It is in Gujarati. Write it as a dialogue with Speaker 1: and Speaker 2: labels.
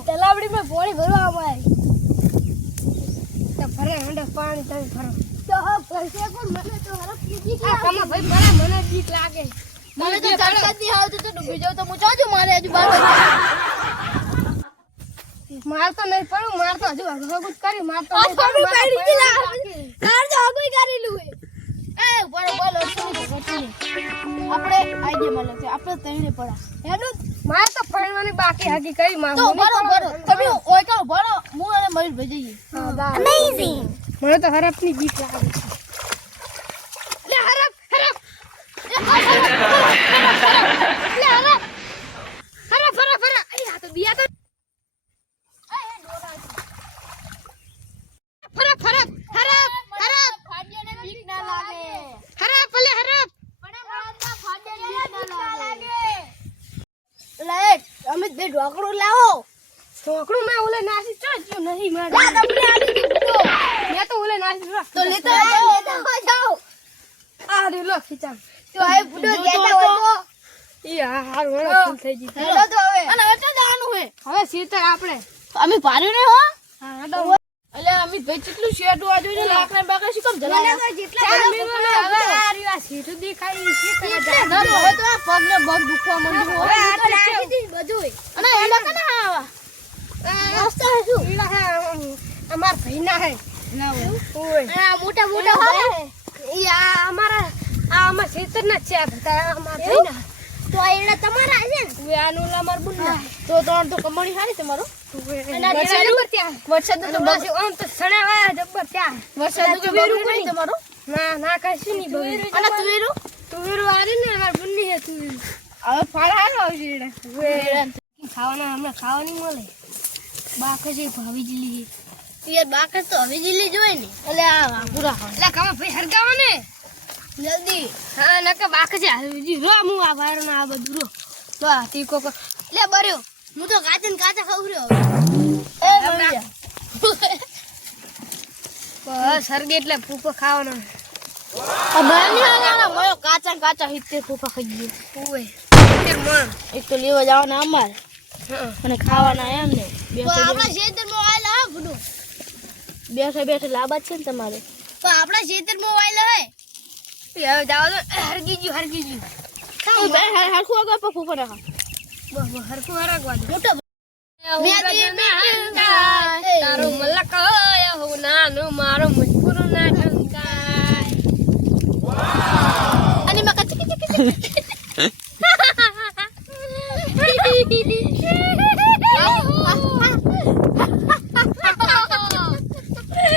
Speaker 1: તલાવડીમાં પાણી ભરવા અમારે તો ફરે હંડે પાણી તમે ફરો તો હા ફરશે પણ મને તો હરફ બીક લાગે ભાઈ ફરે મને બીક લાગે.
Speaker 2: મને તો તરત દી આવતું તો ડૂબી જાવ તો હું ચાજુ મારે હજુ બાર
Speaker 1: માર તો નહીં પડું માર તો હજુ હગું કરી માર તો
Speaker 2: આપણે તઈને પડા હેડું.
Speaker 1: મારે તો ફરવાની બાકી હાકી કઈ માં
Speaker 2: તો બરો બરો તમે ઓય કરો બરો હું અને મયુર ભાઈ
Speaker 1: અમેઝિંગ મને તો હરફની ગીત લાગે છે લે હરફ હરફ
Speaker 2: એ હા, હા,
Speaker 1: લે હરફ હરફ હરફ હરફ અરે આ તો દિયા તો હરફ હરફ હરફ હરફ
Speaker 2: ફાડ્યાને બીક ના લાગે
Speaker 1: હરફ ભલે હરફ
Speaker 2: પણ મારતા ફાડ્યાને બીક ના લાગે અમે બે ઢોકળું લાવો.
Speaker 1: ઢોકળું મેં ઓલે નાસી ચોચ્યું નહીં મારે.
Speaker 2: તમને આ દીધો
Speaker 1: મેં તો ઓલે નાસી
Speaker 2: તો લેતા જાઓ જાઓ.
Speaker 1: આ રે લો ખીચા
Speaker 2: તો આ બુડો દેતા હોય તો.
Speaker 1: ઈ હારું હેડો ફૂલ થઈ ગઈ
Speaker 2: હેલો તો હવે. અને તો જવાનું હે
Speaker 1: હવે સીતર આપણે.
Speaker 2: અમે પાર્યું ને હો.
Speaker 1: હા
Speaker 2: એટલે અમિત ભાઈ કેટલું શેડ આ જોઈને લાકડા બાકડા શું કામ જલાયા
Speaker 1: ચાર આ સીધું દેખાય આ.
Speaker 2: નર હવે તો આ પગને બગ દુખવા માંડ્યું
Speaker 1: હવે
Speaker 2: હોય.
Speaker 1: આ તો નાખી દીધી
Speaker 2: બધું અને એના કને આવા મસ્ત શું?
Speaker 1: ઈલા હે, અમ, ભાઈના હે.
Speaker 2: ના આ મોટા મોટા હોય
Speaker 1: ઈ આ અમારા આ અમાર સીતરના જ છે બધા અમાર ભાઈના.
Speaker 2: તો એડા તમારા છે ને?
Speaker 1: વે આનું અમાર બુનના
Speaker 2: તો ત્રણ તો કમણી હારી તમારો.
Speaker 1: વરસાદ
Speaker 2: જેવું?
Speaker 1: ત્યાં.
Speaker 2: વરસાદ તો
Speaker 1: બસ આમ તો સણાવાયા જબ્બર ત્યાં.
Speaker 2: વરસાદ તો બગડ્યું કોઈ તમારો?
Speaker 1: ના ના કશું નહીં બગડ્યું.
Speaker 2: અને તુવેરું?
Speaker 1: તુવેરું આરી ને અમાર બુનની હે તુવેરું.
Speaker 2: હવે ફળ હારો આવશે એડા
Speaker 1: ખાવાના હમણાં ખાવાની મળે. બાકે જે ભાવી જ લીધી
Speaker 2: યાર બાકસ તો હવે જીલી જોઈ ને. એટલે આ વાઘુરા
Speaker 1: એટલે કામ ભાઈ હરગાવા ને
Speaker 2: જલ્દી.
Speaker 1: હા નકે બાકે છે. હજી રો હું આ વાર ના આ બધું રો. તો આ તીકો
Speaker 2: લે બર્યો. હું તો કાચે ને કાચા ખાવ રહ્યો એ બળિયા.
Speaker 1: બસ હરગે એટલે ફૂફો ખાવાનો.
Speaker 2: કાચા ને કાચા હિત્તેર ફૂફા ખાઈ ગયો. એક તો લેવા જવાના અમારે. અને ખાવાના એમ ને. આપણા ખેતરમાં હા બેઠા બેઠા લાંબા છે ને તમારે. તો આપણા ખેતરમાં વાયેલા
Speaker 1: હોય હવે જાવ તો હરગી ગયું હરગી ગયું
Speaker 2: હરખું આગળ પર નાખા
Speaker 1: બસ બસ હરખું હરગવા
Speaker 2: મોટો
Speaker 1: તારો મલક હું નાનું મારો મજબૂર ના ઢંકાય
Speaker 2: અને માં